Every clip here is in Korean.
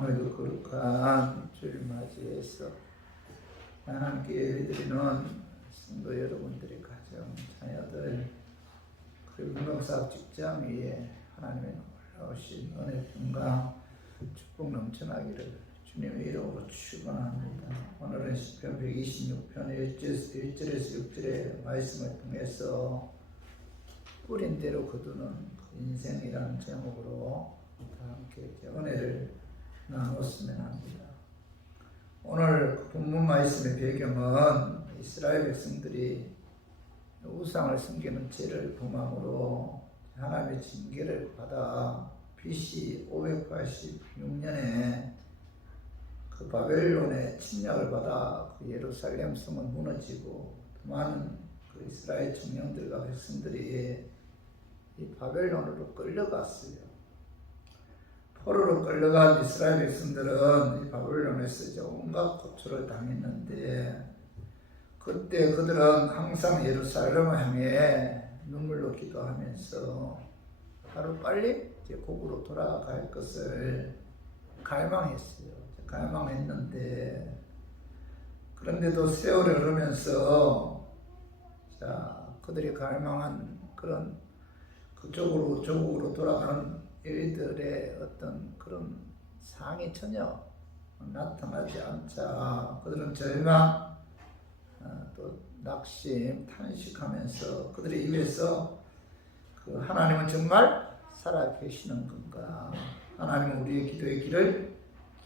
오늘도 거룩한 주를 맞이해서 하나님께 예배드리는 성도 여러분들의 가정, 자녀들, 그리고 공동사업 직장 위에 하나님의 놀라우신 은혜, 평강, 축복 넘쳐나기를 주님의 이름으로 축원합니다. 오늘은 시편 126편 1절에서 6절의 말씀을 통해서 뿌린 대로 거두는 인생이라는 제목으로 함께 은혜를 나눴으면 합니다. 오늘 본문 말씀의 배경은 이스라엘 백성들이 우상을 섬기는 죄를 범함으로 하나님의 징계를 받아 BC 586년에 그 바벨론의 침략을 받아 그 예루살렘 성은 무너지고 많은 그 이스라엘 청년들과 백성들이 이 바벨론으로 끌려갔어요. 포로로 끌려간 이스라엘 백성들은 이 바벨론에서 이제 온갖 고초를 당했는데, 그때 그들은 항상 예루살렘을 향해 눈물로 기도하면서 하루빨리 이제 고국으로 돌아갈 것을 갈망했어요. 갈망했는데, 그런데도 세월이 흐르면서 그들이 갈망한 그런 그쪽으로 조국으로 돌아가는 일들의 어떤 그런 상이 전혀 나타나지 않자 그들은 절망, 또 낙심, 탄식하면서 그들의 입에서 그 하나님은 정말 살아계시는 건가, 하나님은 우리의 기도의 길을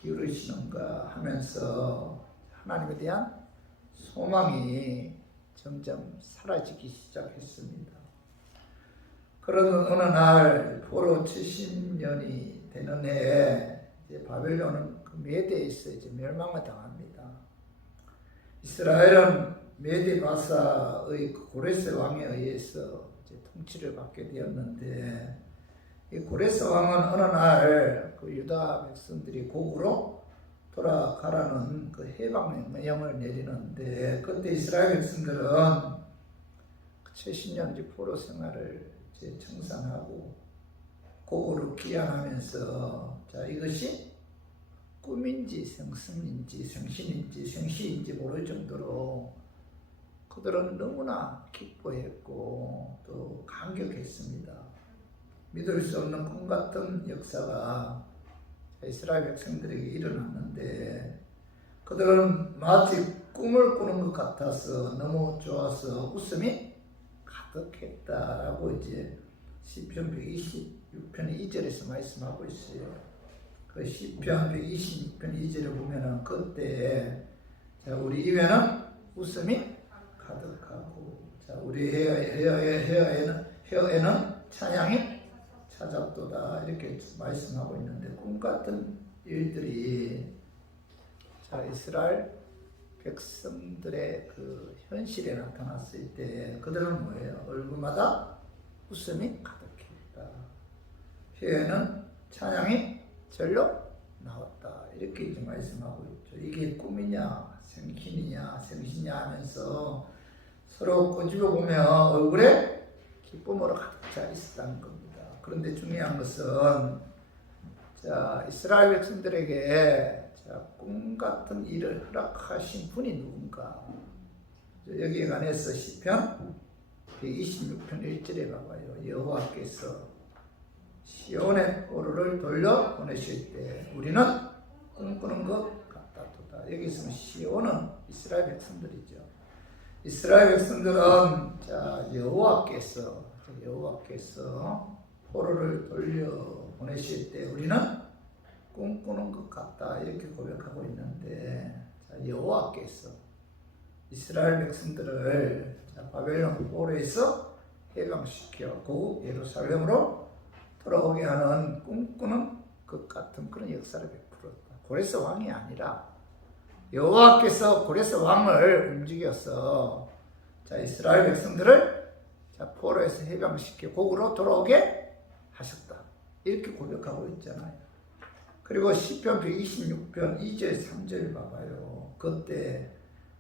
기울이시는가 하면서 하나님에 대한 소망이 점점 사라지기 시작했습니다. 그러던 어느 날 포로 70년이 되는 해에 이제 바벨론은 그 메대에서 이제 멸망을 당합니다. 이스라엘은 메대 바사의 그 고레스 왕에 의해서 이제 통치를 받게 되었는데, 이 고레스 왕은 어느 날 그 유다 백성들이 고국으로 돌아가라는 그 해방 명령을 내리는데, 그때 이스라엘 백성들은 70년 포로 생활을 청산하고 고국으로 귀환하면서 이것이 꿈인지 생성인지 생신인지 생시인지 모를 정도로 그들은 너무나 기뻐했고 또 감격했습니다. 믿을 수 없는 꿈 같은 역사가 이스라엘 백성들에게 일어났는데, 그들은 마치 꿈을 꾸는 것 같아서 너무 좋아서 웃음이 가득했다라고 이제 시편 126편 2절에서 말씀하고 있어요. 그 시편 126편 2절을 보면은 그때 우리 입에는 웃음이 가득하고 우리 혀에는 찬양이 찾았도다, 이렇게 말씀하고 있는데, 꿈같은 일들이 이스라엘 백성들의 그 현실에 나타났을 때 그들은 뭐예요? 얼굴마다 웃음이 가득했다. 혀에는 찬양이 절로 나왔다. 이렇게 이제 말씀하고 있죠. 이게 꿈이냐, 생신이냐, 생신이냐 하면서 서로 꼬집어 보면 얼굴에 기쁨으로 가득 차 있었다는 겁니다. 그런데 중요한 것은 이스라엘 백성들에게 꿈 같은 일을 허락하신 분이 누군가? 여기에 관해서 시편 126편 1절에 봐봐요. 여호와께서 시온의 포로를 돌려 보내실 때 우리는 꿈꾸는 것 같다도다. 여기서 시온은 이스라엘 백성들이죠. 이스라엘 백성들은 여호와께서 포로를 돌려 보내실 때 우리는 꿈꾸는 것 같다, 이렇게 고백하고 있는데, 여호와께서 이스라엘 백성들을 바벨론 포로에서 해방시켜 고국 예루살렘으로 돌아오게 하는 꿈꾸는 것 같은 그런 역사를 베풀었다. 고레스 왕이 아니라 여호와께서 고레스 왕을 움직여서 이스라엘 백성들을 포로에서 해방시켜 고국으로 돌아오게 하셨다, 이렇게 고백하고 있잖아요. 그리고 시편 126편 2절 3절 봐봐요. 그때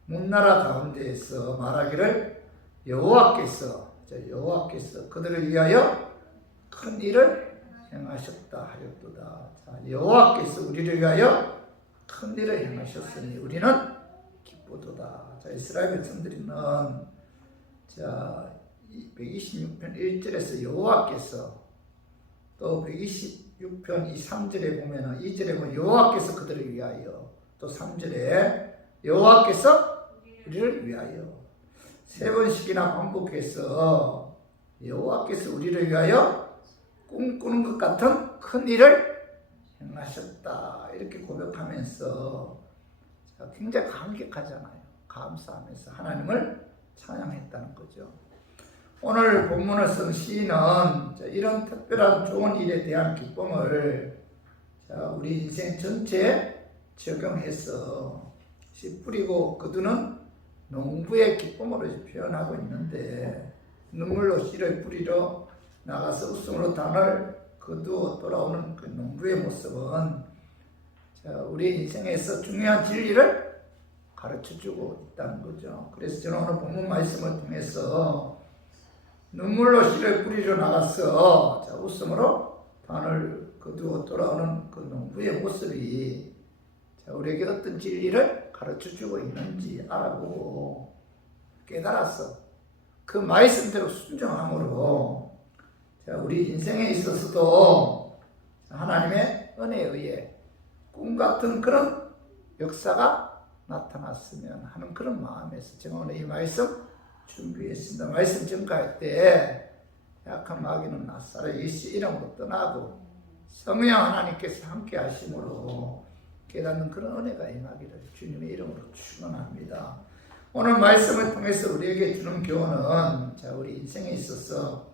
문나라 가운데에서 말하기를 여호와께서 그들을 위하여 큰 일을 행하셨다 하였도다. 자, 여호와께서 우리를 위하여 큰 일을 행하셨으니 우리는 기쁘도다. 자, 이스라엘 백성들이는 자 126편 1절에서 여호와께서, 또 126편 3절에 보면은 2절에 보면 여호와께서 그들을 위하여, 또 3절에 여호와께서 우리를 위하여, 세 번씩이나 반복해서 여호와께서 우리를 위하여 꿈꾸는 것 같은 큰 일을 행하셨다 이렇게 고백하면서 굉장히 감격하잖아요. 감사하면서 하나님을 찬양했다는 거죠. 오늘 본문을 쓴 시인은 이런 특별한 좋은 일에 대한 기쁨을 우리 인생 전체에 적용해서 씨 뿌리고 거두는 농부의 기쁨으로 표현하고 있는데, 눈물로 씨를 뿌리러 나가서 웃음으로 단을 거두어 돌아오는 그 농부의 모습은 우리 인생에서 중요한 진리를 가르쳐주고 있다는 거죠. 그래서 저는 오늘 본문 말씀을 통해서 눈물로 씨를 뿌리러 나가서 웃음으로 단을 거두어 돌아오는 그 농부의 모습이 우리에게 어떤 진리를 가르쳐주고 있는지 알아보고 깨달아서 그 말씀대로 순종함으로 우리 인생에 있어서도 하나님의 은혜에 의해 꿈같은 그런 역사가 나타났으면 하는 그런 마음에서 제가 오늘 이 말씀 준비했습니다. 말씀 전가할 때 약한 마귀는 나사렛 예수 이름으로 떠나고 성령 하나님께서 함께 하심으로 깨닫는 그런 은혜가 임하기를 주님의 이름으로 축원합니다. 오늘 말씀을 통해서 우리에게 주는 교훈은 우리 인생에 있어서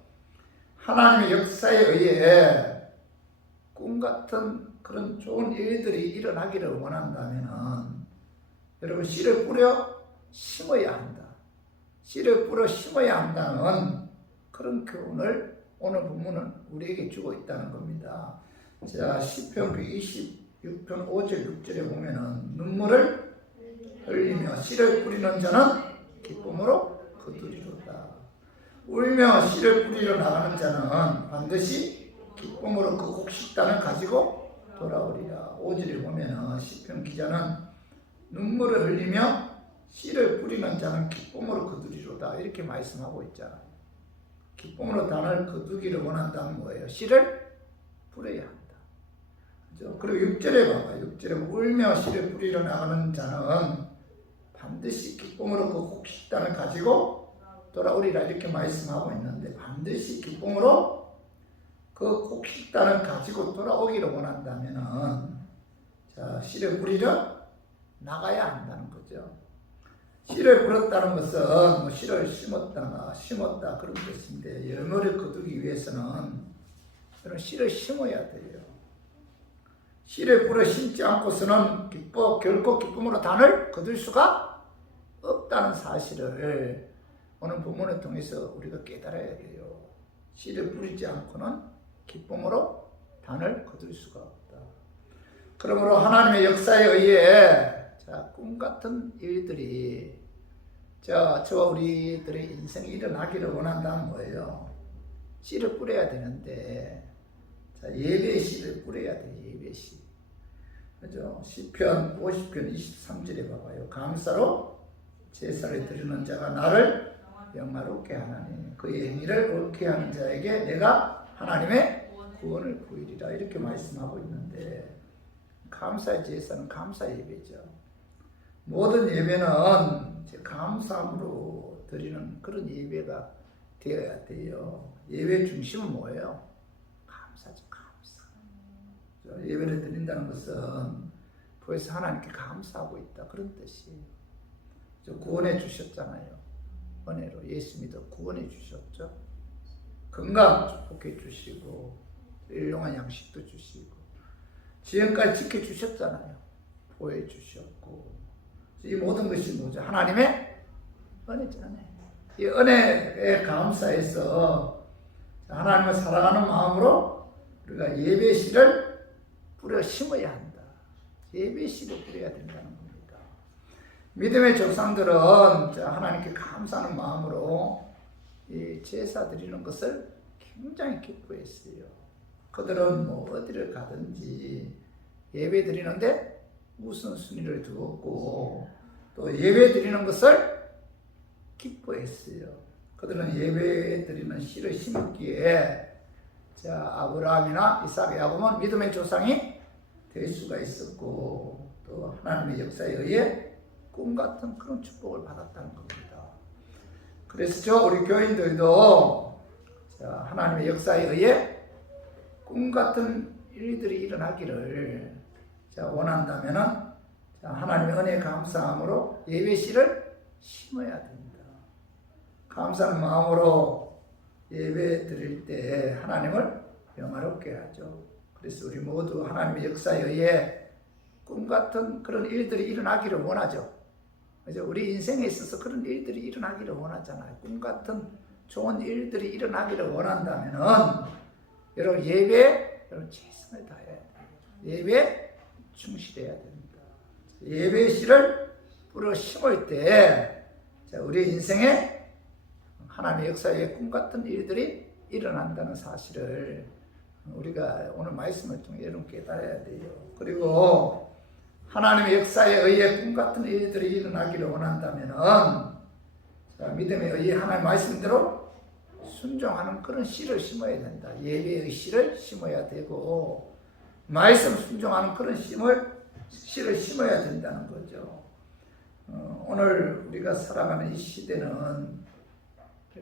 하나님의 역사에 의해 꿈같은 그런 좋은 일들이 일어나기를 원한다면 여러분 씨를 뿌려 심어야 한다. 씨를 뿌려 심어야 한다는 그런 교훈을 오늘 본문은 우리에게 주고 있다는 겁니다. 자, 시편 126편 5절 6절에 보면은 눈물을 흘리며 씨를 뿌리는 자는 기쁨으로 거두리로다. 울며 씨를 뿌리러 나가는 자는 반드시 기쁨으로 그 곡식단을 가지고 돌아오리라. 5절에 보면은 시편 기자는 눈물을 흘리며 씨를 뿌리는 자는 기쁨으로 거두리로다 이렇게 말씀하고 있잖아요. 기쁨으로 단을 거두기를 원한다는 거예요. 씨를 뿌려야 한다. 그죠? 그리고 6절에 봐봐요. 6절에 울며 씨를 뿌리러 나가는 자는 반드시 기쁨으로 그 곡식단을 가지고 돌아오리라 이렇게 말씀하고 있는데, 반드시 기쁨으로 그 곡식단을 가지고 돌아오기를 원한다면은 씨를 뿌리러 나가야 한다는 거죠. 씨를 뿌렸다는 것은 씨를 심었다 그런 뜻인데, 열매를 거두기 위해서는 그런 씨를 심어야 돼요. 씨를 뿌려 심지 않고서는 결코 기쁨으로 단을 거둘 수가 없다는 사실을 오늘 본문을 통해서 우리가 깨달아야 돼요. 씨를 뿌리지 않고는 기쁨으로 단을 거둘 수가 없다. 그러므로 하나님의 역사에 의해 꿈같은 일들이 저와 우리들의 인생에 일어나기를 원한다는 거예요. 씨를 뿌려야 되는데 예배의 씨를 뿌려야 돼. 예배의 씨. 그죠? 시편 50편 23절에 봐봐요. 감사로 제사를 드리는 자가 나를 영화롭게 하나니 그의 행위를 옳게 하는 자에게 내가 하나님의 구원을 보이리라 이렇게 말씀하고 있는데, 감사의 제사는 감사 예배죠. 모든 예배는 감사함으로 드리는 그런 예배가 되어야 돼요. 예배 중심은 뭐예요? 감사죠. 감사. 예배를 드린다는 것은 벌써 하나님께 감사하고 있다 그런 뜻이에요. 구원해 주셨잖아요. 은혜로 예수 믿어 구원해 주셨죠. 건강 축복해 주시고 일용할 양식도 주시고 지금까지 지켜주셨잖아요. 보호해 주셨고, 이 모든 것이 뭐죠? 하나님의 은혜잖아요. 이 은혜에 감사해서 하나님을 사랑하는 마음으로 우리가 예배 씨를 뿌려 심어야 한다. 예배 씨를 뿌려야 된다는 겁니다. 믿음의 조상들은 하나님께 감사하는 마음으로 이 제사 드리는 것을 굉장히 기뻐했어요. 그들은 뭐 어디를 가든지 예배 드리는데 우선순위를 두었고 또 예배 드리는 것을 기뻐했어요. 그들은 예배 드리는 씨를 심기에 아브라함이나 이삭, 야곱은 믿음의 조상이 될 수가 있었고 또 하나님의 역사에 의해 꿈 같은 그런 축복을 받았다는 겁니다. 그래서 우리 교인들도 하나님의 역사에 의해 꿈 같은 일들이 일어나기를 원한다면 하나님의 은혜에 감사함으로 예배 씨를 심어야 됩니다. 감사하는 마음으로 예배 드릴 때 하나님을 영화롭게 하죠. 그래서 우리 모두 하나님의 역사에 의해 꿈 같은 그런 일들이 일어나기를 원하죠. 그죠? 우리 인생에 있어서 그런 일들이 일어나기를 원하잖아요. 꿈 같은 좋은 일들이 일어나기를 원한다면 여러분 예배에 최선을 다해야 돼요. 예배에 충실해야 됩니다. 예배 씨를 뿌려 심을 때 우리 인생에 하나님의 역사에 꿈 같은 일들이 일어난다는 사실을 우리가 오늘 말씀을 통해 여러분 깨달아야 돼요. 그리고 하나님의 역사에 의해 꿈 같은 일들이 일어나기를 원한다면 믿음에 의해 하나님의 말씀대로 순종하는 그런 씨를 심어야 된다. 예배의 씨를 심어야 되고 말씀 순종하는 그런 씨를 심어야 된다는 거죠. 오늘 우리가 살아가는 이 시대는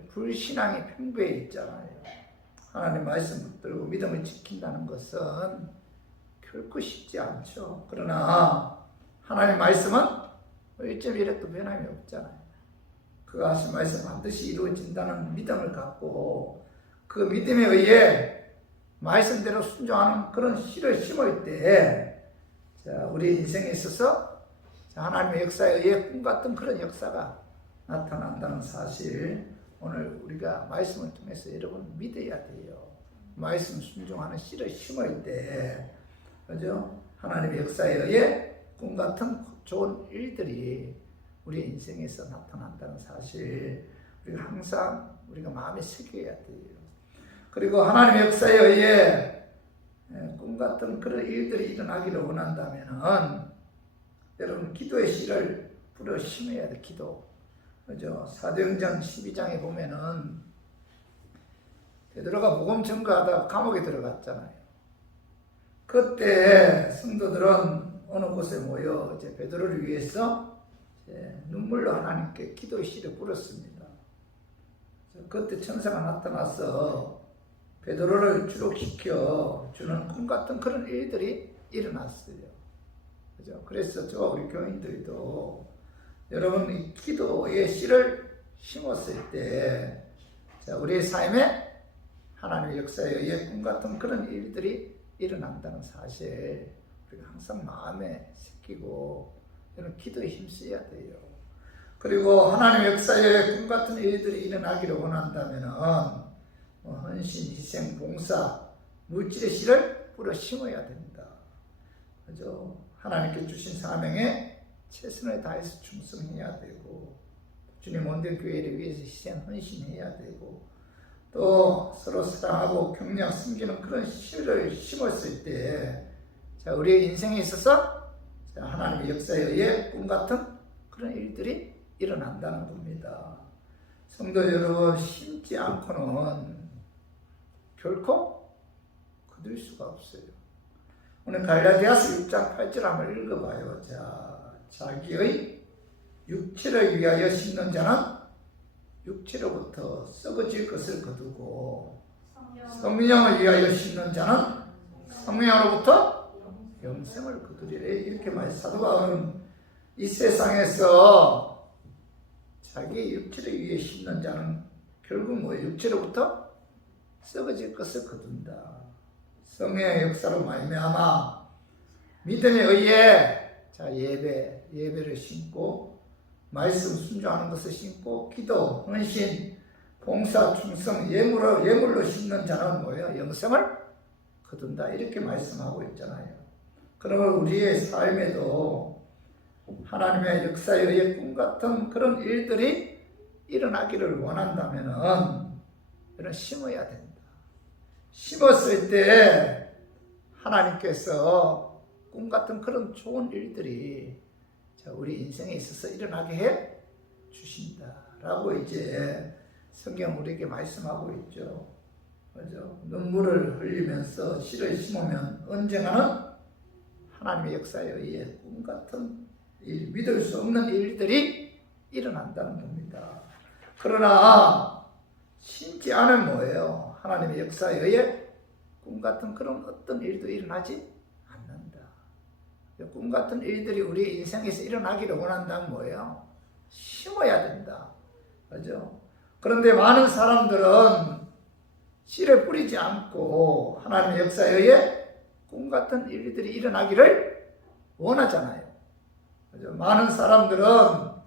불신앙이 팽배해 있잖아요. 하나님 말씀 붙들고 믿음을 지킨다는 것은 결코 쉽지 않죠. 그러나 하나님 말씀은 1.1획도 변함이 없잖아요. 그가 하신 말씀 반드시 이루어진다는 믿음을 갖고 그 믿음에 의해 말씀대로 순종하는 그런 씨를 심을 때 우리 인생에 있어서 하나님의 역사에 의해 꿈 같은 그런 역사가 나타난다는 사실 오늘 우리가 말씀을 통해서 여러분 믿어야 돼요. 말씀 순종하는 씨를 심을 때 그죠? 하나님의 역사에 의해 꿈 같은 좋은 일들이 우리 인생에서 나타난다는 사실 우리가 항상 우리가 마음에 새겨야 돼요. 그리고 하나님의 역사에 의해 꿈 같은 그런 일들이 일어나기를 원한다면 여러분 기도의 씨를 뿌려 심어야 돼. 기도. 그죠? 사도행전 12장에 보면은 베드로가 복음 전가하다 감옥에 들어갔잖아요. 그때 성도들은 어느 곳에 모여 이제 베드로를 위해서 눈물로 하나님께 기도의 씨를 뿌렸습니다. 그때 천사가 나타나서 베드로를 주록시켜 주는 꿈 같은 그런 일들이 일어났어요. 그죠? 그래서 우리 교인들도 여러분 이 기도의 씨를 심었을 때 우리의 삶에 하나님의 역사에 의해 꿈 같은 그런 일들이 일어난다는 사실 우리가 항상 마음에 새기고 이런 기도에 힘써야 돼요. 그리고 하나님의 역사에 의해 꿈 같은 일들이 일어나기를 원한다면 헌신, 희생, 봉사, 물질의 씨를 뿌려 심어야 됩니다. 그죠? 하나님께 주신 사명에 최선을 다해서 충성해야 되고 주님 원된 교회를 위해서 희생, 헌신해야 되고 또 서로 사랑하고 격려, 섬기는 그런 씨를 심었을 때 우리의 인생에 있어서 하나님의 역사에 의해 꿈 같은 그런 일들이 일어난다는 겁니다. 성도 여러분, 심지 않고는 결코 거둘 수가 없어요. 오늘 갈라디아서 6장 8절 한번 읽어봐요. 자기의 육체를 위하여 심는 자는 육체로부터 썩어질 것을 거두고 성령을 위하여 심는 자는 성령으로부터 영생을 거두리래. 이렇게 사도 바울은 이 세상에서 자기의 육체를 위해 심는 자는 결국 뭐예요? 육체로부터 썩어질 것을 거둔다. 성령의 역사로 말미암아 믿음에 의해 예배를 심고 말씀 순종하는 것을 심고 기도, 헌신, 봉사, 충성, 예물로 심는 자는 뭐예요? 영생을 거둔다. 이렇게 말씀하고 있잖아요. 그러면 우리의 삶에도 하나님의 역사에 의해 꿈 같은 그런 일들이 일어나기를 원한다면 이런 심어야 된다. 심었을 때 하나님께서 꿈 같은 그런 좋은 일들이 우리 인생에 있어서 일어나게 해 주신다라고 이제 성경 우리에게 말씀하고 있죠. 그죠? 눈물을 흘리면서 씨를 심으면 언젠가는 하나님의 역사에 의해 꿈 같은 일, 믿을 수 없는 일들이 일어난다는 겁니다. 그러나 심지 않으면 뭐예요? 하나님의 역사에 의해 꿈 같은 그런 어떤 일도 일어나지 않는다. 꿈 같은 일들이 우리 인생에서 일어나기를 원한다면 뭐예요? 심어야 된다. 그죠? 그런데 많은 사람들은 씨를 뿌리지 않고 하나님의 역사에 의해 꿈 같은 일들이 일어나기를 원하잖아요. 그죠? 많은 사람들은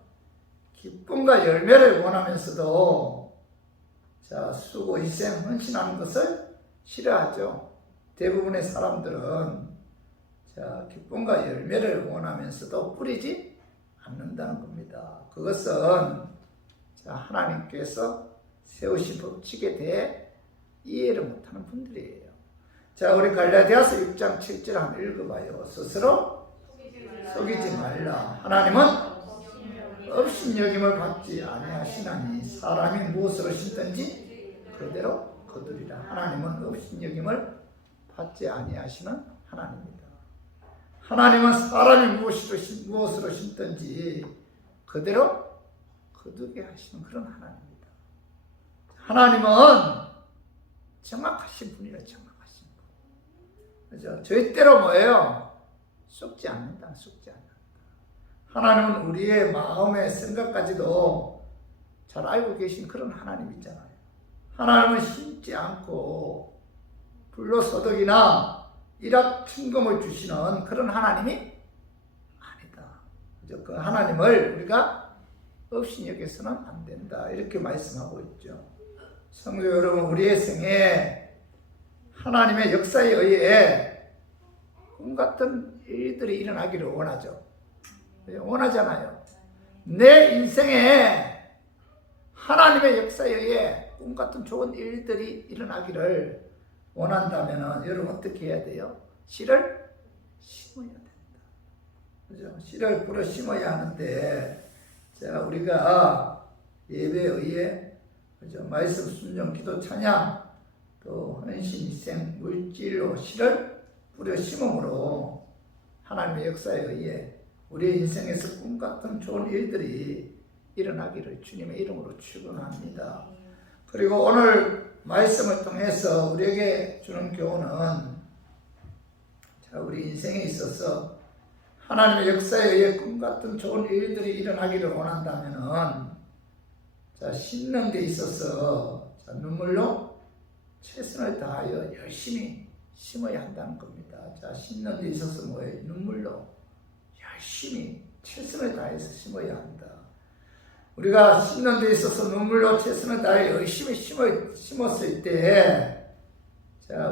기쁨과 열매를 원하면서도 수고, 희생, 헌신하는 것을 싫어하죠. 대부분의 사람들은 기쁨과 열매를 원하면서도 뿌리지 않는다는 겁니다. 그것은 하나님께서 세우신 법칙에 대해 이해를 못하는 분들이에요. 우리 갈라디아서 6장 7절 한번 읽어봐요. 스스로 속이지 말라. 하나님은 업신여김을 받지 아니하시나니 사람이 무엇으로 심든지 그대로 거두리라. 하나님은 업신여김을 받지 아니하시는 하나님입니다. 하나님은 사람이 무엇으로 심든지 그대로 거두게 하시는 그런 하나님입니다. 하나님은 정확하신 분이라 정확하신 분. 그죠? 절대로 뭐예요? 속지 않는다. 하나님은 우리의 마음의 생각까지도 잘 알고 계신 그런 하나님이잖아요. 하나님은 심지 않고 불로소득이나 일확천금을 주시는 그런 하나님이 아니다. 그죠? 그 하나님을 우리가 없이 여겨서는 안 된다. 이렇게 말씀하고 있죠. 성도 여러분, 우리의 생에 하나님의 역사에 의해 꿈 같은 일들이 일어나기를 원하죠. 원하잖아요. 내 인생에 하나님의 역사에 의해 꿈 같은 좋은 일들이 일어나기를 원한다면 여러분 어떻게 해야 돼요? 씨를 심어야 된다. 그죠? 씨를 뿌려 심어야 하는데 우리가 예배에 의해 그죠? 말씀, 순종, 기도, 찬양, 또 헌신, 희생, 물질로 씨를 뿌려 심음으로 하나님의 역사에 의해 우리의 인생에서 꿈 같은 좋은 일들이 일어나기를 주님의 이름으로 축원합니다. 그리고 오늘 말씀을 통해서 우리에게 주는 교훈은 우리 인생에 있어서 하나님의 역사에 의해 꿈 같은 좋은 일들이 일어나기를 원한다면 심는 데 있어서 눈물로 최선을 다하여 열심히 심어야 한다는 겁니다. 심는 데 있어서 뭐예요? 눈물로 열심히 최선을 다해서 심어야 한다. 우리가 심는 데 있어서 눈물로 최선을 다해 열심히 심었을 때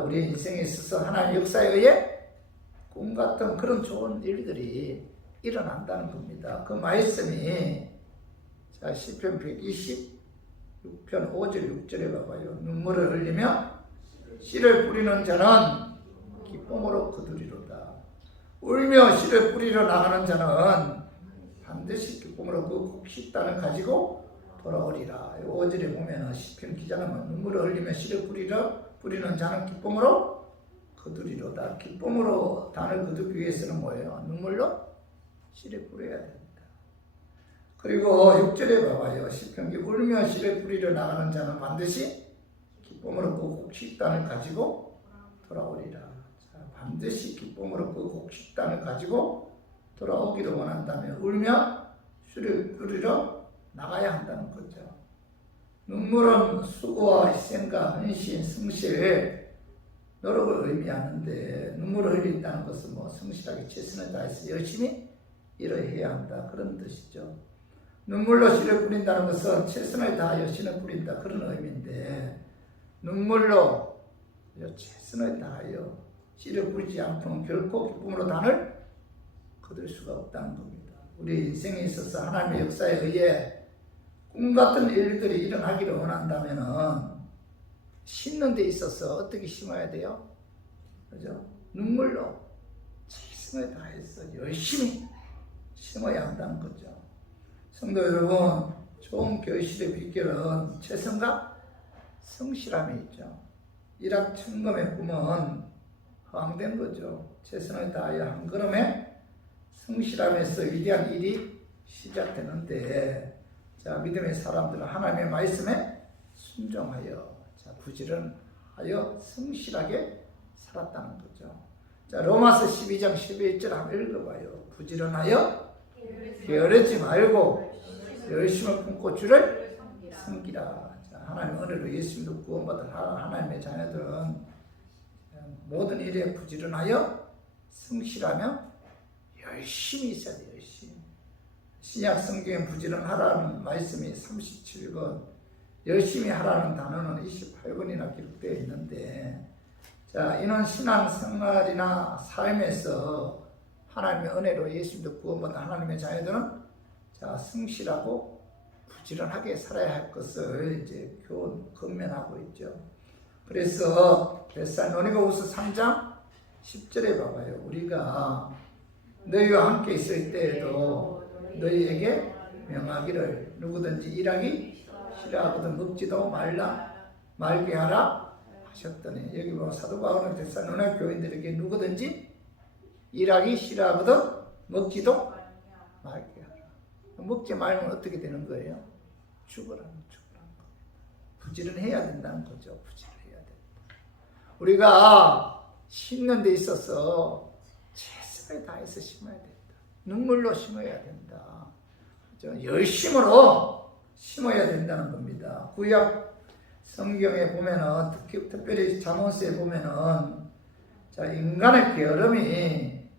우리 인생에 있어서 하나님의 역사에 의해 꿈 같은 그런 좋은 일들이 일어난다는 겁니다. 그 말씀이 시편 126편 5절 6절에 봐봐요. 눈물을 흘리며 씨를 뿌리는 자는 기쁨으로 거두리로다. 울며 씨를 뿌리러 나가는 자는 반드시 기쁨으로 그 곡식단을 가지고 돌아오리라. 5절에 보면 시편 기자는 눈물을 흘리며 씨를 뿌리는 자는 기쁨으로 거두리로다. 기쁨으로 단을 거두기 위해서는 뭐예요? 눈물로 씨를 뿌려야 됩니다. 그리고 6절에 봐봐요. 시편기 울며 씨를 뿌리러 나가는 자는 반드시 기쁨으로 그 곡식단을 가지고 돌아오리라. 반드시 기쁨으로 그 곡식단을 가지고 돌아오기를 원한다면 울며 씨를 뿌리러 나가야 한다는 거죠. 눈물은 수고와 희생과 헌신, 성실, 노력을 의미하는데 눈물을 흘린다는 것은 성실하게 최선을 다해서 열심히 일을 해야 한다. 그런 뜻이죠. 눈물로 씨를 뿌린다는 것은 최선을 다하여 씨를 뿌린다. 그런 의미인데 눈물로 최선을 다하여 씨를 뿌리지 않고는 결코 기쁨으로 단을 거둘 수가 없다는 겁니다. 우리 인생에 있어서 하나님의 역사에 의해 꿈 같은 일들이 일어나기를 원한다면 심는 데 있어서 어떻게 심어야 돼요? 그죠? 눈물로 최선을 다해서 열심히 심어야 한다는 거죠. 성도 여러분, 좋은 결실의 비결은 최선과 성실함이 있죠. 일확천금의 꿈은 허황된 거죠. 최선을 다하여 한 걸음에 성실함에서 위대한 일이 시작되는데, 자, 믿음의 사람들은 하나님의 말씀에 순종하여, 자, 부지런하여 성실하게 살았다는 거죠. 자, 로마서 12장 11절 한번 읽어봐요. 부지런하여 게으르지 말고 열심을 품고 주를 섬기라. 자, 하나님의 은혜로 예수 믿고 구원받은 하나님의 자녀들은 모든 일에 부지런하여 성실하며 열심히 있어야 돼요. 열심히. 신약 성경에 부지런하라는 말씀이 37번, 열심히 하라는 단어는 28번이나 기록되어 있는데, 자, 이는 신앙생활이나 삶에서 하나님의 은혜로 예수 믿고 구원받은 하나님의 자녀들은, 자, 성실하고 부지런하게 살아야 할 것을 이제 권면하고 있죠. 그래서 데살로니가후서 3장 10절에 봐봐요. 우리가 너희와 함께 있을 때에도 너희에게 명하기를 누구든지 일하기 싫어하거든 먹지도 말게 하라 하셨더니, 여기 보면 사도 바울은 데살로니가 교인들에게 누구든지 일하기 싫어하거든 먹지도 말게 하라. 먹지 말면 어떻게 되는 거예요? 죽으라는 겁니다. 부지런해야 된다는 거죠. 부지런해야 된다. 우리가 심는 데 있어서 최선을 다해서 심어야 된다. 눈물로 심어야 된다. 열심으로 심어야 된다는 겁니다. 구약 성경에 보면은, 특별히 잠언서에 보면은, 자, 인간의 게으름이,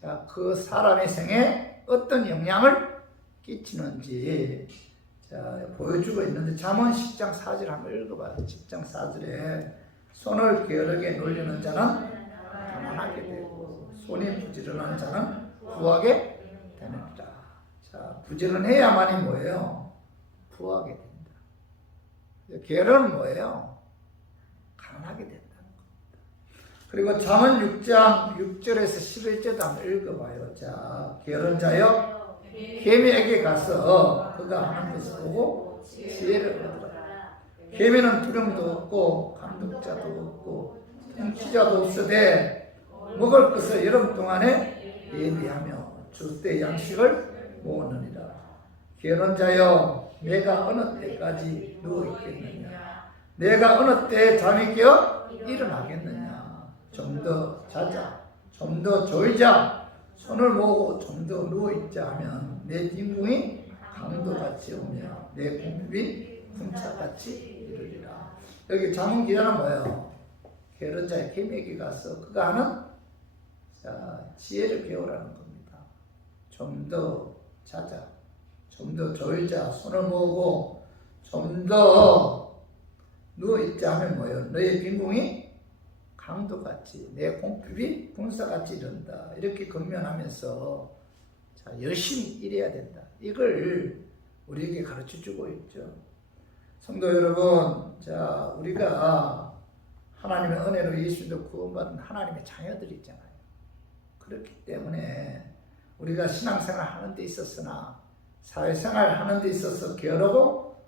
자, 그 사람의 생에 어떤 영향을 끼치는지, 자, 보여주고 있는데, 잠언 10장 4절 한번 읽어봐요. 10장 4절에 손을 게으르게 놀리는 자는 가난하게 되고 손이 부지런한 자는 부하게 되느니라. 자, 부지런해야만이 뭐예요? 부하게 된다. 게으름은 뭐예요? 가난하게 된다는 겁니다. 그리고 잠언 6장 6절에서 11절도 한번 읽어봐요. 자, 게으른 자여 개미에게 가서 그가 하는 것을 보고 지혜를 얻으라. 개미는 두령도 없고 감독자도 없고 통치자도 없으되 먹을 것을 여름 동안에 예비하며 줄 때 양식을 모으느니라. 게으른 자여 내가 어느 때까지 누워있겠느냐? 내가 어느 때 잠이 깨어 일어나겠느냐? 좀 더 자자, 좀 더 졸자, 손을 모으고 좀 더 누워있자 하면 내 빈궁이 강도같이 오며 내 공급이 풍차같이 이르리라. 여기 잠언 기자는 뭐예요? 게으른 자의 개미에게 가서 그가 하는, 자, 지혜를 배우라는 겁니다. 좀 더 자자, 좀 더 졸자, 손을 모으고 좀 더 누워있자 하면 뭐예요? 너의 빈궁이 강도같이, 내 공급이 분사같이 이른다. 이렇게 권면하면서, 자, 열심히 일해야 된다. 이걸 우리에게 가르쳐주고 있죠. 성도 여러분, 자, 우리가 하나님의 은혜로 예수도 구원받은 하나님의 자녀들이잖아요. 그렇기 때문에 우리가 신앙생활 하는 데 있어서나 사회생활 하는 데 있어서 게으르고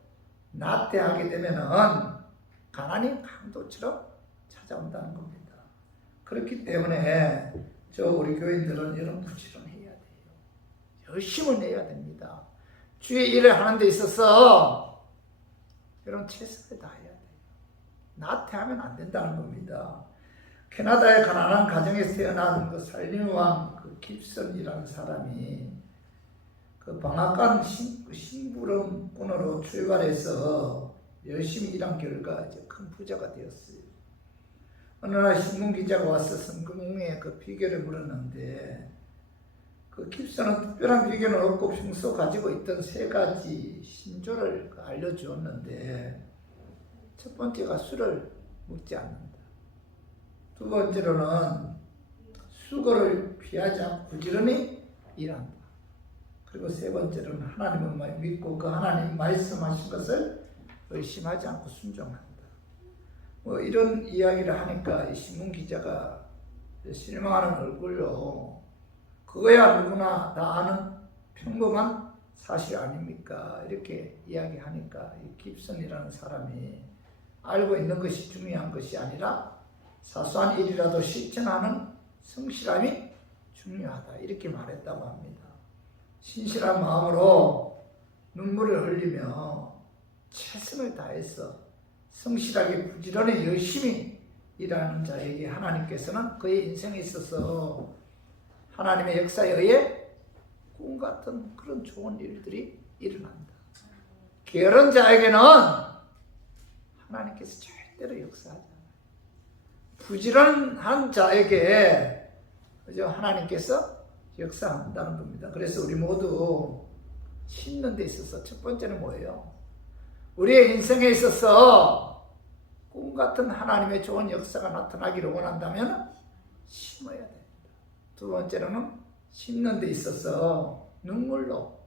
나태하게 되면은 가난이 강도처럼 찾아온다는 겁니다. 그렇기 때문에 우리 교인들은 이런 부지런해야 돼요. 열심을 내야 됩니다. 주의 일을 하는 데 있어서 이런 최선을 다해야 돼요. 나태하면 안 된다는 겁니다. 캐나다의 가난한 가정에서 태어난 그 살림왕 그 깁슨이라는 사람이 그 방앗간 심부름꾼으로 출발해서 열심히 일한 결과 이제 큰 부자가 되었어요. 어느 날 신문 기자가 와서 성공의 그 비결을 물었는데, 그 깁슨은 특별한 비결은 없고 평소 가지고 있던 3가지 신조를 알려주었는데, 첫 번째가 술을 먹지 않는다. 두 번째로는 수고를 피하지 않고 부지런히 일한다. 그리고 세 번째로는 하나님을 믿고 그 하나님 말씀하신 것을 의심하지 않고 순종한다. 뭐 이런 이야기를 하니까 이 신문 기자가 실망하는 얼굴로 그거야 누구나 다 아는 평범한 사실 아닙니까? 이렇게 이야기하니까 이 깁슨이라는 사람이 알고 있는 것이 중요한 것이 아니라 사소한 일이라도 실천하는 성실함이 중요하다 이렇게 말했다고 합니다. 신실한 마음으로 눈물을 흘리며 최선을 다해서 성실하게 부지런히 열심히 일하는 자에게 하나님께서는 그의 인생에 있어서 하나님의 역사에 의해 꿈 같은 그런 좋은 일들이 일어난다. 게으른 자에게는 하나님께서 절대로 역사하지 않아요. 부지런한 자에게 하나님께서 역사한다는 겁니다. 그래서 우리 모두 심는 데 있어서 첫 번째는 뭐예요? 우리의 인생에 있어서 꿈 같은 하나님의 좋은 역사가 나타나기를 원한다면 심어야 됩니다. 두 번째로는 심는 데 있어서 눈물로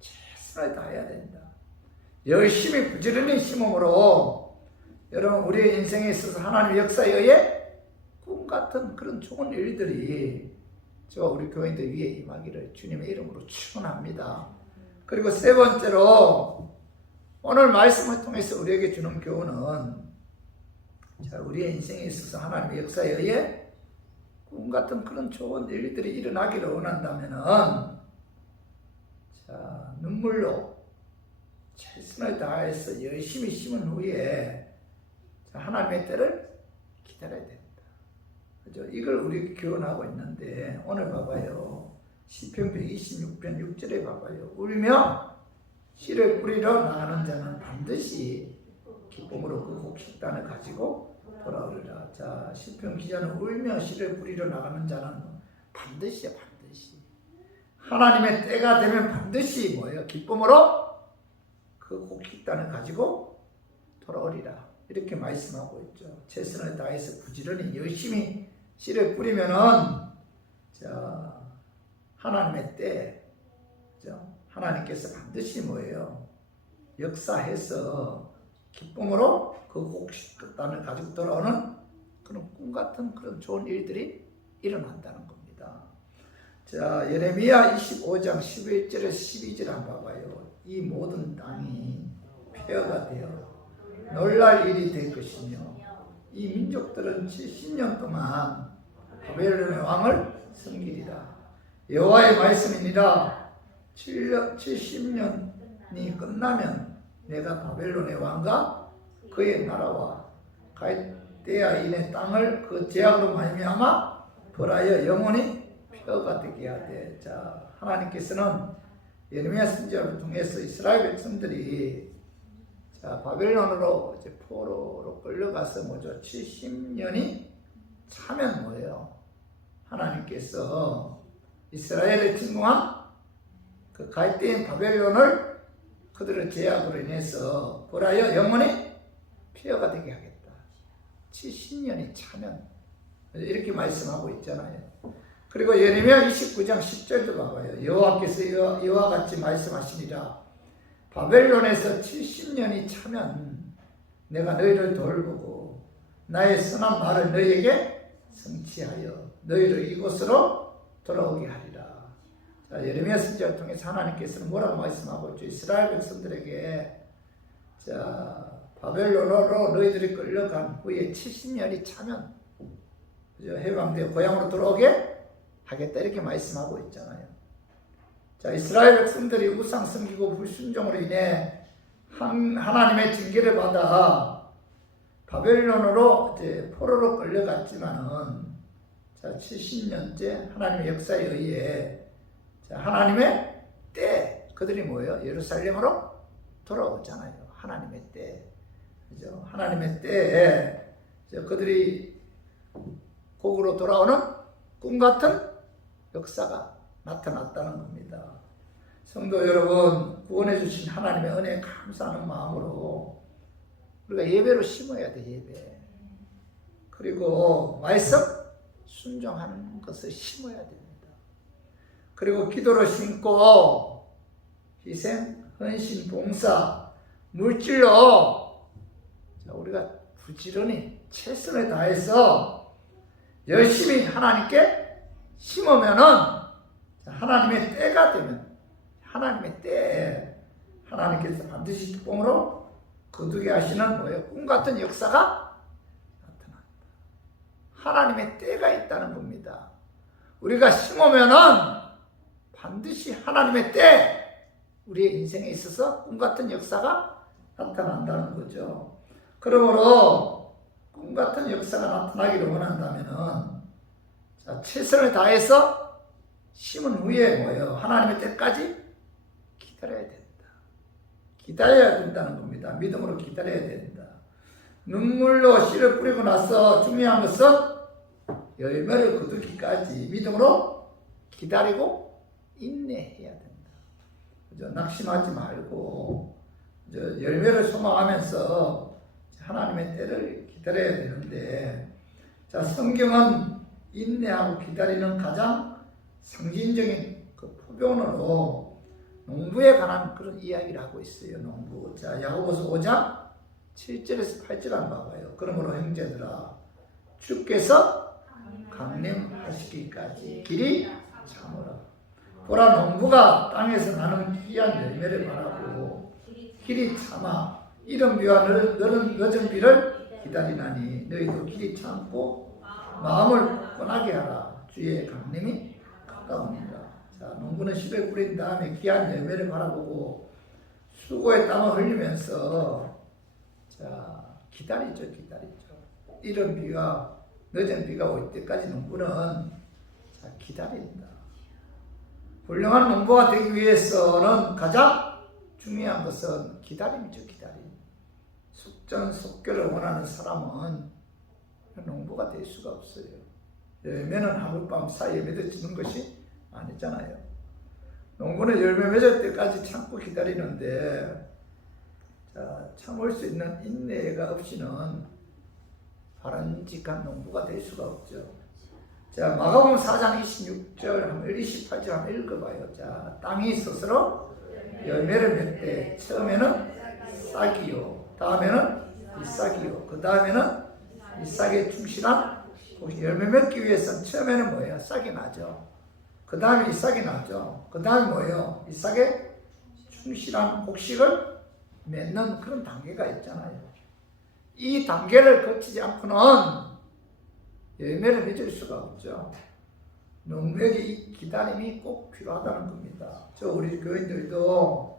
최선을 다해야 된다. 열심히 부지런히 심음으로 여러분 우리의 인생에 있어서 하나님의 역사에 의해 꿈 같은 그런 좋은 일들이 저와 우리 교인들 위에 임하기를 주님의 이름으로 축원합니다. 그리고 세 번째로 오늘 말씀을 통해서 우리에게 주는 교훈은 우리의 인생에 있어서 하나님의 역사에 의해 꿈 같은 그런 좋은 일들이 일어나기를 원한다면은 눈물로 최선을 다해서 열심히 심은 후에 하나님의 때를 기다려야 됩니다. 그죠? 이걸 우리 교훈하고 있는데 오늘 봐봐요. 시편 126편 6절에 봐봐요. 울며 씨를 뿌리러 나가는 자는 반드시 기쁨으로 그 곡식단을 가지고 돌아오리라. 자, 시편 기자는 울며 씨를 뿌리러 나가는 자는 반드시야, 반드시. 하나님의 때가 되면 반드시 뭐예요? 기쁨으로 그 곡식단을 가지고 돌아오리라. 이렇게 말씀하고 있죠. 최선을 다해서 부지런히 열심히 씨를 뿌리면은 하나님의 때, 하나님께서 반드시 뭐예요? 역사해서 기쁨으로 그 곡식단을 가지고 돌아오는 그런 꿈 같은 그런 좋은 일들이 일어난다는 겁니다. 자, 예레미야 25장 11절에서 12절 한번 봐봐요. 이 모든 땅이 폐허가 되어 놀랄 일이 될 것이며 이 민족들은 70년 동안 바벨론의 왕을 섬기리라. 여호와의 말씀이니라. 70년이 끝나면 내가 바벨론의 왕과 그의 나라와 갈대아인의 땅을 그 제약으로 말미암아 벌하여 영원히 폐허가 되게 하되. 자, 하나님께서는 예레미야 선지자를 통해서 이스라엘 백성들이 바벨론으로 포로로 끌려가서 70년이 차면 뭐예요? 하나님께서 이스라엘을 침공한 그 갈대인 바벨론을 그들의 제약으로 인해서 벌하여 영원히 폐허가 되게 하겠다. 70년이 차면 이렇게 말씀하고 있잖아요. 그리고 예레미야 29장 10절도 봐봐요. 여호와께서 이와 같이 말씀하시니라. 바벨론에서 70년이 차면 내가 너희를 돌보고 나의 선한 말을 너희에게 성취하여 너희를 이곳으로 돌아오게 하리라. 자, 예레미야 선지자를 통해서 하나님께서는 뭐라고 말씀하고 있죠? 이스라엘 백성들에게 바벨론으로 너희들이 끌려간 후에 70년이 차면 해방되어 고향으로 돌아오게 하겠다 이렇게 말씀하고 있잖아요. 자, 이스라엘 백성들이 우상 섬기고 불순종으로 인해 하나님의 징계를 받아 바벨론으로 포로로 끌려갔지만은 70년째 하나님의 역사에 의해 하나님의 때 그들이 뭐예요? 예루살렘으로 돌아오잖아요. 하나님의 때, 그죠? 하나님의 때에 그들이 곡으로 돌아오는 꿈 같은 역사가 나타났다는 겁니다. 성도 여러분, 구원해 주신 하나님의 은혜에 감사하는 마음으로 우리가 예배로 심어야 돼, 예배. 그리고 말씀 순종하는 것을 심어야 됩니다. 그리고 기도로 심고 희생, 헌신, 봉사, 물질로 우리가 부지런히 최선을 다해서 열심히 하나님께 심으면은 하나님의 때가 되면 하나님의 때에 하나님께서 반드시 기쁨으로 거두게 하시는 뭐예요? 꿈 같은 역사가 나타난다. 하나님의 때가 있다는 겁니다. 우리가 심으면은 반드시 하나님의 때 우리의 인생에 있어서 꿈 같은 역사가 나타난다는 거죠. 그러므로 꿈 같은 역사가 나타나기를 원한다면은 최선을 다해서 심은 후에 뭐예요? 하나님의 때까지 기다려야 된다. 기다려야 된다는 겁니다. 믿음으로 기다려야 된다. 눈물로 씨를 뿌리고 나서 중요한 것은 열매를 거두기까지 믿음으로 기다리고 인내해야 된다. 그죠? 낙심하지 말고 열매를 소망하면서 하나님의 때를 기다려야 되는데, 자, 성경은 인내하고 기다리는 가장 상징적인 그 표본으로 농부에 관한 그런 이야기를 하고 있어요. 농부. 자, 야고보서 5장 7절에서 8절 한번 봐봐요. 그러므로 형제들아, 주께서 강림하시기까지 길이 참으라. 보라, 농부가 땅에서 나는 귀한 열매를 바라고 길이 참아 이른 비와 늦은 비를 기다리나니 너희도 길이 참고 마음을 편하게 하라. 주의 강림이 가까우니라. 자, 농부는 씨를 뿌린 다음에 귀한 열매를 바라보고 수고의 땀을 흘리면서 기다리죠. 이른 비와 늦은 비가 올 때까지 농부는 기다린다. 훌륭한 농부가 되기 위해서는 가장 중요한 것은 기다림이죠. 기다림. 속전속결을 원하는 사람은 농부가 될 수가 없어요. 열매는 하룻밤 사이에 맺어지는 것이 아니잖아요. 농부는 열매 맺을 때까지 참고 기다리는데, 참을 수 있는 인내가 없이는 바람직한 농부가 될 수가 없죠. 자, 마가복음 4장 26절, 28절 한번 읽어봐요. 자, 땅이 스스로 열매를 맺되 처음에는 싹이요, 다음에는 잎사귀요, 그 다음에는 잎사귀에 충실한 열매 맺기 위해서는 처음에는 뭐예요? 싹이 나죠. 그 다음에 잎사귀 나죠. 그 다음에 뭐예요? 잎사귀에 충실한 곡식을 맺는 그런 단계가 있잖아요. 이 단계를 거치지 않고는 열매를 맺을 수가 없죠. 농부에게 이 기다림이 꼭 필요하다는 겁니다. 우리 교인들도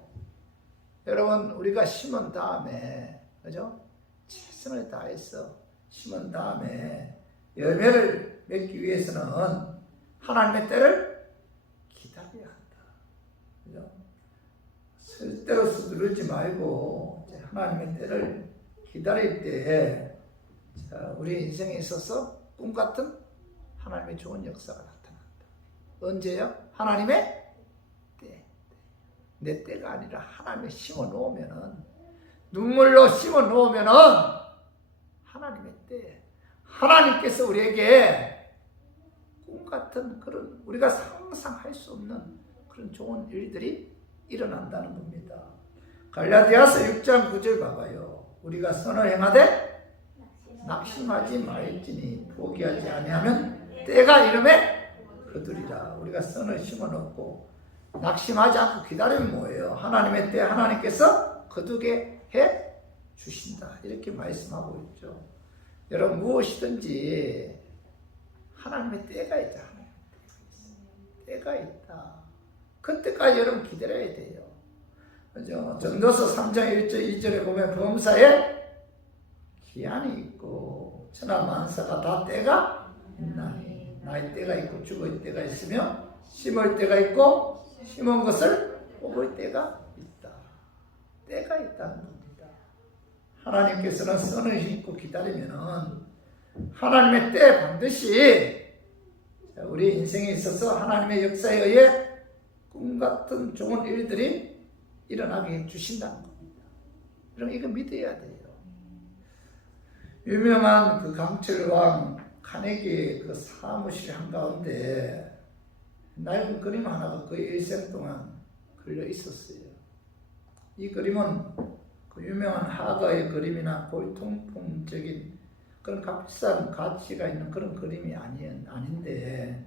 여러분, 우리가 심은 다음에, 그죠? 최선을 다해서 심은 다음에 열매를 맺기 위해서는 하나님의 때를 기다려야 한다. 그죠? 쓸데로 서두르지 말고 하나님의 때를 기다릴 때 우리 인생에 있어서 꿈 같은 하나님의 좋은 역사가 나타난다. 언제요? 하나님의 때. 내 때가 아니라 하나님의 심어 놓으면은, 눈물로 심어 놓으면은 하나님의 때, 하나님께서 우리에게 꿈 같은 그런, 우리가 상상할 수 없는 그런 좋은 일들이 일어난다는 겁니다. 갈라디아서 6장 9절 봐봐요. 우리가 선을 행하되 낙심하지 말지니 포기하지 아니하면 때가 이름에 거두리라. 우리가 선을 심어놓고 낙심하지 않고 기다리면 뭐예요? 하나님의 때 하나님께서 거두게 해 주신다. 이렇게 말씀하고 있죠. 여러분, 무엇이든지 하나님의 때가 있다. 때가 있다. 그때까지 여러분 기다려야 돼요. 그죠? 전도서 3장 1절 2절에 보면 범사에 기한이 있고 천하만사가 다 때가 있나니, 나의 때가 있고 죽을 때가 있으며 심을 때가 있고 심은 것을 뽑을 때가 있다. 때가 있다는 겁니다. 하나님께서는 선을 심고 기다리면은 하나님의 때 반드시 우리 인생에 있어서 하나님의 역사에 의해 꿈 같은 좋은 일들이 일어나게 해주신다는 겁니다. 그럼 이거 믿어야 돼요. 유명한 그 강철왕 카네기의 그 사무실 한가운데 낡은 그림 하나가 거의 일생 동안 걸려 있었어요. 이 그림은 그 유명한 하가의 그림이나 골통품적인 그런 값비싼 가치가 있는 그런 그림이 아닌데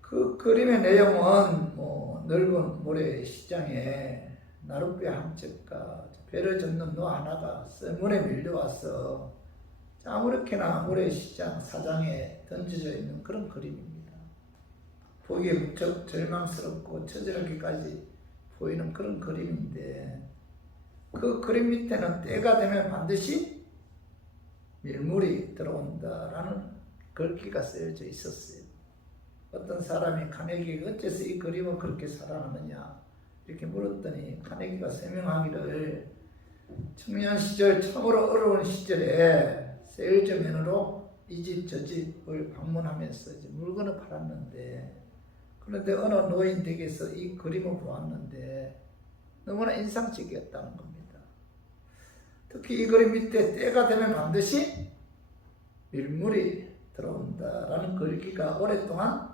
그 그림의 내용은 뭐 넓은 모래시장에 나룻배 한 척과 배를 젓는 노 하나가 썰물에 밀려와서 아무렇게나 모래시장 사장에 던져져 있는 그런 그림입니다. 보기에 무척 절망스럽고 처절하게까지 보이는 그런 그림인데 그 그림 밑에는 때가 되면 반드시 밀물이 들어온다라는 글귀가 쓰여져 있었어요. 어떤 사람이 카네기가 어째서 이 그림을 그렇게 사랑하느냐 이렇게 물었더니 카네기가 설명하기를 청년 시절 참으로 어려운 시절에 세일즈맨으로 이 집 저 집을 방문하면서 이제 물건을 팔았는데 그런데 어느 노인 댁에서 이 그림을 보았는데 너무나 인상적이었다는 겁니다. 특히 이 그림 밑에 때가 되면 반드시 밀물이 들어온다라는 글귀가 오랫동안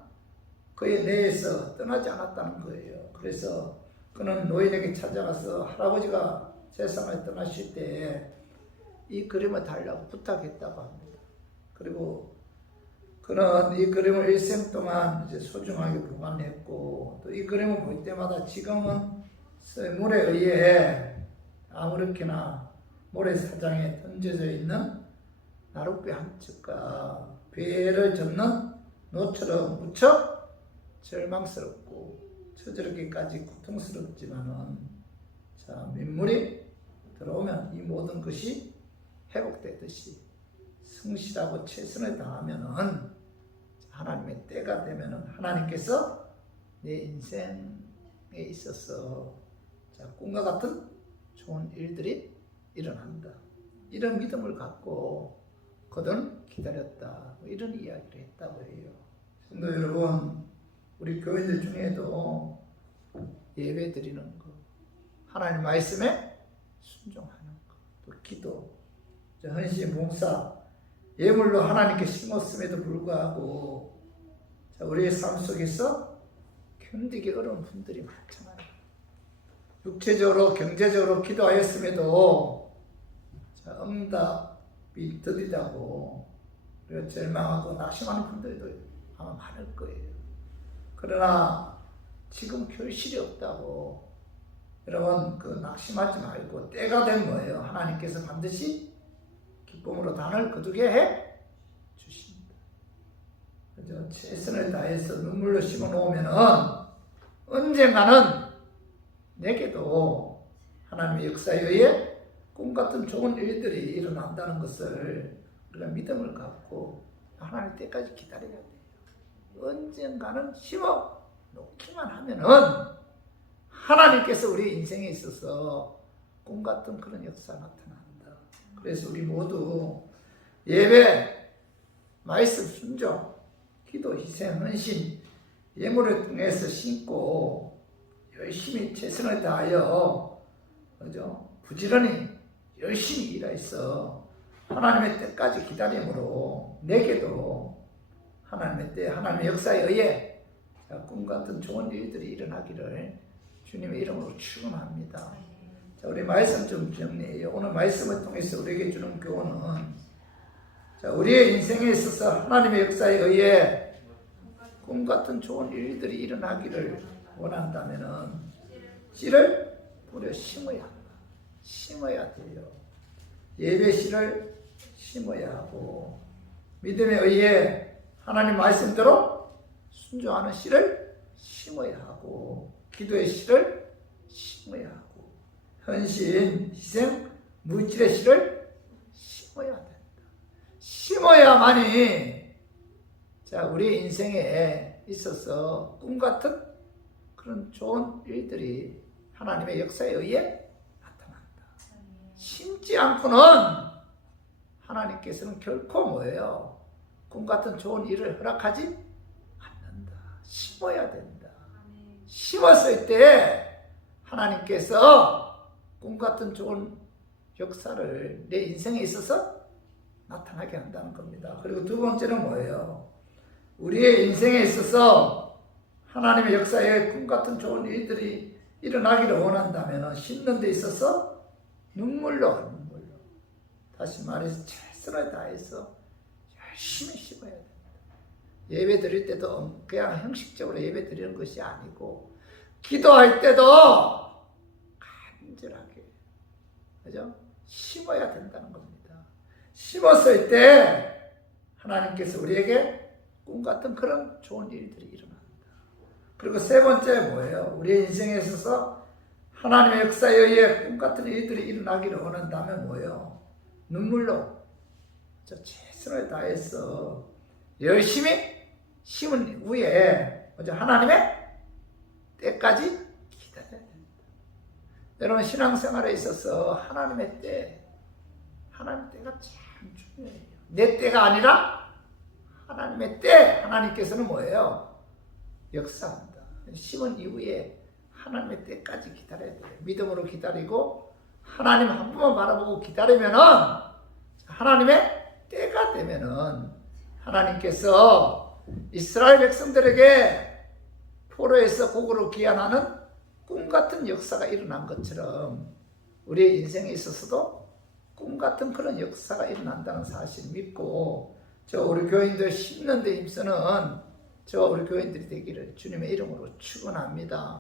그의 뇌에서 떠나지 않았다는 거예요. 그래서 그는 노인에게 찾아가서 할아버지가 세상을 떠나실 때 이 그림을 달라고 부탁했다고 합니다. 그리고 그는 이 그림을 일생 동안 이제 소중하게 보관했고 또 이 그림을 볼 때마다 지금은 썰물에 의해 아무렇게나 모래사장에 던져져 있는 나룻배 한 척과 배를 젓는 노처럼 무척 절망스럽고 처절하게까지 고통스럽지만은 민물이 들어오면 이 모든 것이 회복되듯이 성실하고 최선을 다하면은 하나님의 때가 되면은 하나님께서 내 인생에 있어서 꿈과 같은 좋은 일들이 일어난다. 이런 믿음을 갖고 그들은 기다렸다. 이런 이야기를 했다고 해요. 성도 여러분, 우리 교인들 중에도 예배 드리는 거, 하나님 말씀에 순종하는 거, 또 기도, 헌신, 봉사, 예물로 하나님께 심었음에도 불구하고 우리의 삶 속에서 견디기 어려운 분들이 많잖아요. 육체적으로, 경제적으로 기도하였음에도 응답이 더디다고 절망하고 낙심하는 분들도 아마 많을 거예요. 그러나 지금 결실이 없다고 여러분 낙심하지 말고 때가 된 거예요. 하나님께서 반드시 기쁨으로 단을 거두게 해 주십니다. 그죠? 최선을 다해서 눈물로 심어 놓으면은 언젠가는 내게도 하나님의 역사에 의해 꿈같은 좋은 일들이 일어난다는 것을 우리가 믿음을 갖고 하나님 때까지 기다려야 돼요. 언젠가는 심어 놓기만 하면은 하나님께서 우리 인생에 있어서 꿈같은 그런 역사가 나타난다. 그래서 우리 모두 예배, 말씀 순종, 기도, 희생, 헌신, 예물을 통해서 심고 열심히 최선을 다하여 그죠? 부지런히 열심히 일해서 하나님의 때까지 기다림으로 내게도 하나님의 때, 하나님의 역사에 의해 꿈같은 좋은 일들이 일어나기를 주님의 이름으로 축원합니다. 우리 말씀 좀 정리해요. 오늘 말씀을 통해서 우리에게 주는 교훈은 우리의 인생에 있어서 하나님의 역사에 의해 꿈같은 좋은 일들이 일어나기를 원한다면은 씨를 뿌려 심어야 한다. 심어야 돼요. 예배 씨를 심어야 하고 믿음에 의해 하나님 말씀대로 순종하는 씨를 심어야 하고 기도의 씨를 심어야 하고 헌신, 희생, 물질의 씨를 심어야 된다. 심어야만이 우리 인생에 있어서 꿈같은 그런 좋은 일들이 하나님의 역사에 의해 나타난다. 심지 않고는 하나님께서는 결코 뭐예요? 꿈같은 좋은 일을 허락하지 않는다. 심어야 된다. 심었을 때 하나님께서 꿈같은 좋은 역사를 내 인생에 있어서 나타나게 한다는 겁니다. 그리고 두 번째는 뭐예요? 우리의 인생에 있어서 하나님의 역사에 꿈같은 좋은 일들이 일어나기를 원한다면 심는 데 있어서 눈물로. 다시 말해서 최선을 다해서 열심히 심어야 됩니다. 예배 드릴 때도 그냥 형식적으로 예배 드리는 것이 아니고 기도할 때도 간절하게, 그죠? 심어야 된다는 겁니다. 심었을 때 하나님께서 우리에게 꿈 같은 그런 좋은 일들이 일어납니다. 그리고 세 번째 뭐예요? 우리 인생에 있어서 하나님의 역사에 의해 꿈 같은 일들이 일어나기를 원한다면 뭐예요? 눈물로 최선을 다해서 열심히 심은 후에 하나님의 때까지 기다려야 됩니다. 여러분 신앙생활에 있어서 하나님의 때가 참 중요해요. 내 때가 아니라 하나님의 때. 하나님께서는 뭐예요? 역사한다. 심은 이후에 하나님의 때까지 기다려야 돼요. 믿음으로 기다리고 하나님 한 번만 바라보고 기다리면은 하나님의 때가 되면은 하나님께서 이스라엘 백성들에게 포로에서 고국으로 귀환하는 꿈같은 역사가 일어난 것처럼 우리의 인생에 있어서도 꿈같은 그런 역사가 일어난다는 사실을 믿고 우리 교인들 심는 데 힘쓰는 우리 교인들이 되기를 주님의 이름으로 축원합니다.